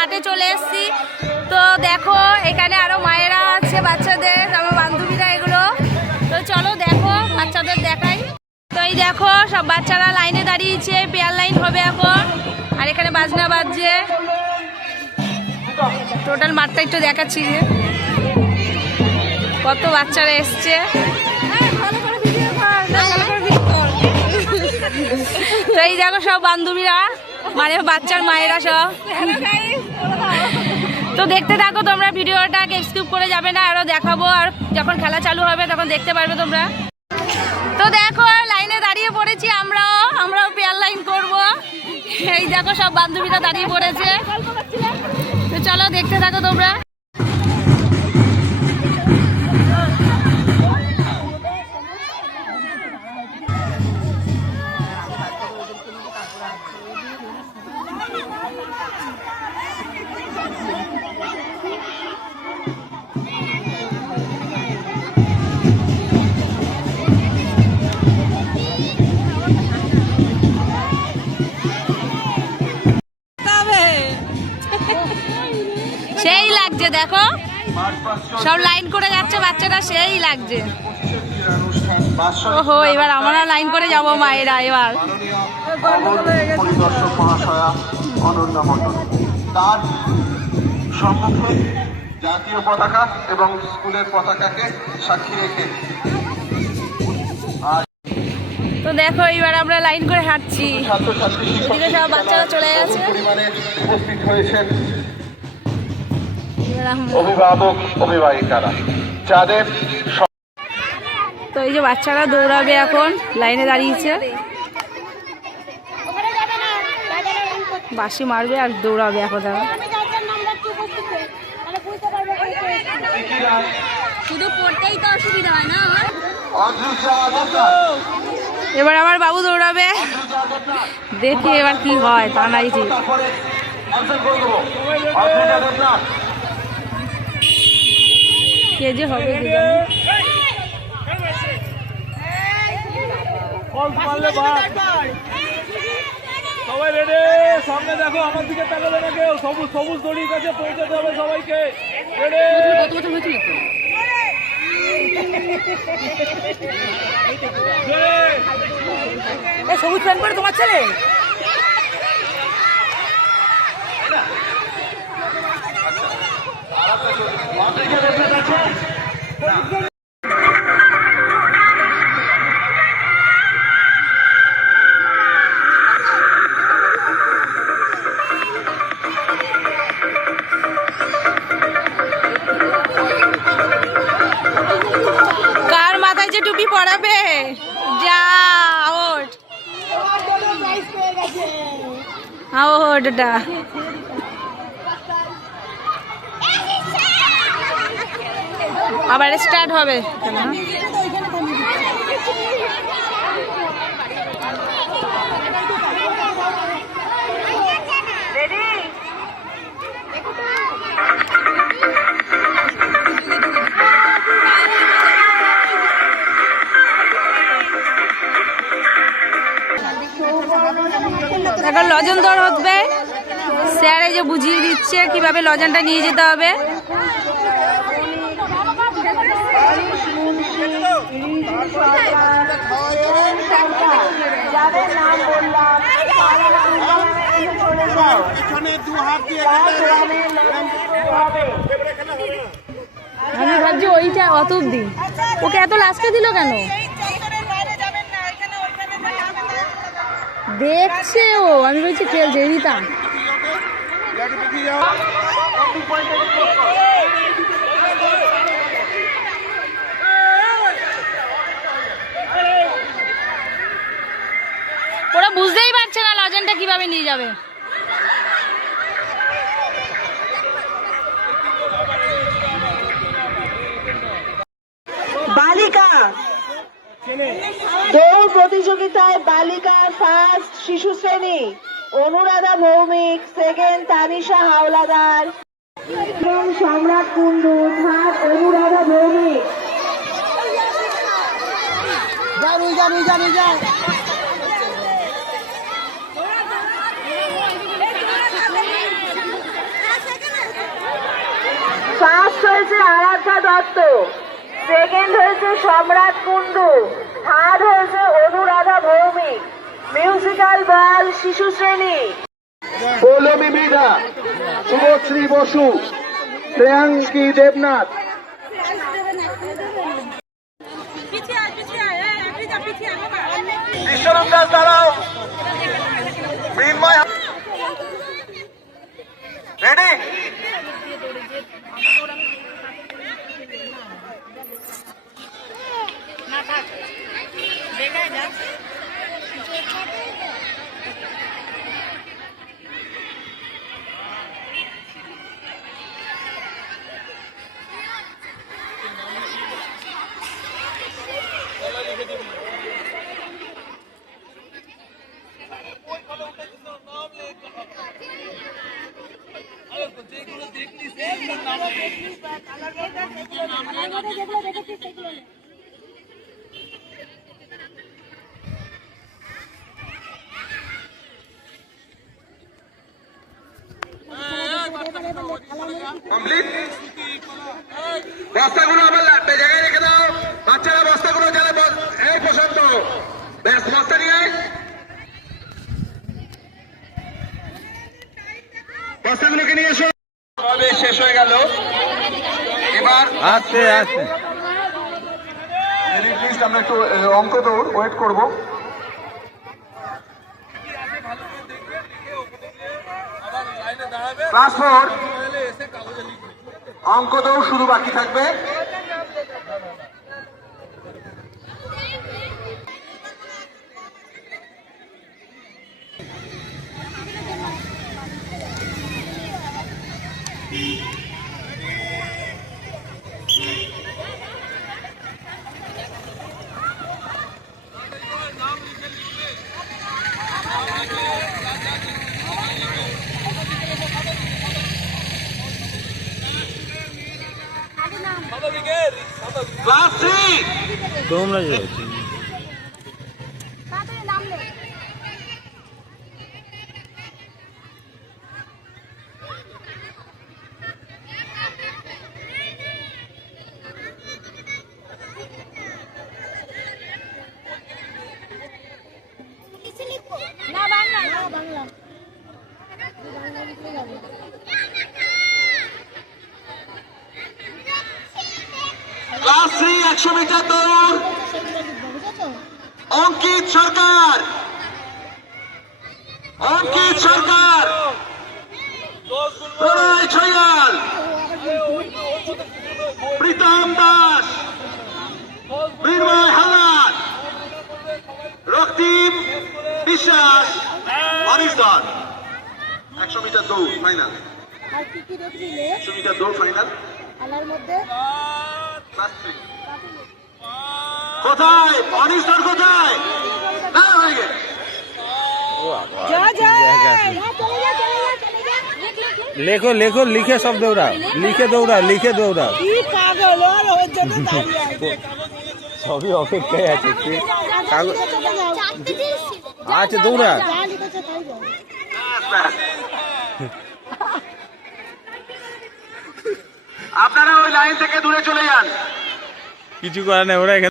মাঠে চলে এসেছি। তো দেখো, এখানে আরও মায়েরা আছে, বাচ্চাদের, আমার বান্ধবীরা এগুলো। তো চলো দেখো, বাচ্চাদের দেখাই। তো এই দেখো, সব বাচ্চারা লাইনে দাঁড়িয়েছে, পেয়ার লাইন হবে এখন। আর এখানে বাজনা বাজছে। টোটাল মাঠটা একটু দেখাচ্ছি। কত বাচ্চারা এসছে। তো এই দেখো সব বান্ধবীরা। মানে বাচ্চার মায়েরা সব। তো দেখতে থাকো তোমরা ভিডিওটা স্কিপ করে যাবে না আরও দেখাবো। আর যখন খেলা চালু হবে তখন দেখতে পারবে তোমরা। তো দেখো লাইনে দাঁড়িয়ে পড়েছি আমরাও। আমরাও পেয়ার লাইন করব। এই দেখো সব বান্ধবীরা দাঁড়িয়ে পড়েছে। তো চলো দেখতে থাকো তোমরা। করে যাচ্ছে বাচ্চাটা সেই লাগছে। ওহো এবার আমরা লাইন করে যাব মায়েরা এবার। পরিদর্শক মহাশয়া অনন্যা মণ্ডল। তার সম্মুখে জাতীয় পতাকা এবং স্কুলের পতাকাকে সাক্ষী রেখে। তো দেখো এবার আমরা লাইন করে হাঁটছি। সব বাচ্চারা চলে গেছে। পরিমাণে উপস্থিত হয়েছেন। অভিভাবক অভিভাবিকারা। যাদের তো এই যে বাচ্চারা দৌড়াবে এখন লাইনে দাঁড়িয়েছে। বাসি মারবে আর দৌড়াবে এখন তারা। শুধু পড়তেই তো অসুবিধা হয় না এবার আমার বাবু দৌড়াবে। দেখি এবার কি হয় তা নাই ঠিক। কে যে হবে। সবাই রেডি সামনে দেখো আমার দিকে তাকাবে না কেউ। সবুজ সবুজ দড়ির কাছে পৌঁছাতে হবে সবাইকে। রেডি সবুজ প্যান্ট পরে তোমার ছেলে? কার মাথায় যে টুপি পরাবে? যা ওটা আবার স্টার্ট হবে। এখন লজন দৌড় হবে স্যার এই যে বুঝিয়ে দিচ্ছে কীভাবে লজনটা নিয়ে যেতে হবে। আমি ভাবছি ওইটা অত অব্দি ওকে এত লাস্টে দিল কেন দেখছে ও আমি বলছি খেলছে দিতাম বুঝতেই পারছে না লজেনটা কীভাবে নিয়ে যাবে। বালিকা। দৌড় প্রতিযোগিতায় বালিকা ফার্স্ট শিশু শ্রেণি। অনুরাধা ভৌমিক সেকেন্ড তানিশা হাওলাদার। এবং সম্রাট কুন্ডু থার্ড অনুরাধা ভৌমিক। হয়েছে আরাধ্যা দত্ত। সেকেন্ড হয়েছে সম্রাট কুণ্ডু। থার্ড হয়েছে অনুরাধা ভৌমিক। মিউজিক্যাল বল শিশু শ্রেণি। পৌলমী মৃধা শুভশ্রী বসু শ্রেয়াঙ্কি দেবনাথ। বিশ্বরূপ দাস দাঁড়াও। Mrinmoy ready complete? বস্তাগুলো আবার লাগবে জায়গায় রেখে দাও। বাচ্চারা বস্তাগুলো যারা এই পছন্দ ব্যাস, বস্তা নিয়ে। বস্তাগুলোকে নিয়ে এসো তবে শেষ হয়ে গেল এবার আস্তে আস্তে। লিস্ট আমরা একটু অঙ্ক দৌড় ওয়েট করব। ক্লাস ফোর অঙ্ক দৌড় শুধু বাকি থাকবে। Class three. তোমরা যে না বাংলা না বাংলা বাংলা লিখলে যাবে ক্লাস থ্রি একশো মিটার দৌড় অঙ্কিত সরকার। অঙ্কিত সরকার। প্রণয় ছয়াল প্রীতম দাস। মৃন্ময় হালাত রক্তিম বিশ্বাস। অনিস্তর একশো মিটার দৌড় ফাইনাল একশো মিটার দৌড় ফাইনাল খেলার মধ্যে? কোথায়? অনিস্তর কোথায়? না হয়ে গেছে। চলে যা চলে যা চলে যা। লেখো লেখো লিখে সব দৌড়াও। লিখে দৌড়াও লিখে দৌড়াও। আছে। সবই অপেক্ষায় আছে আচ্ছা দৌড়া। আপনারা ওই লাইন থেকে দূরে চলে যান। কিছু করার নেই ওরা এখানে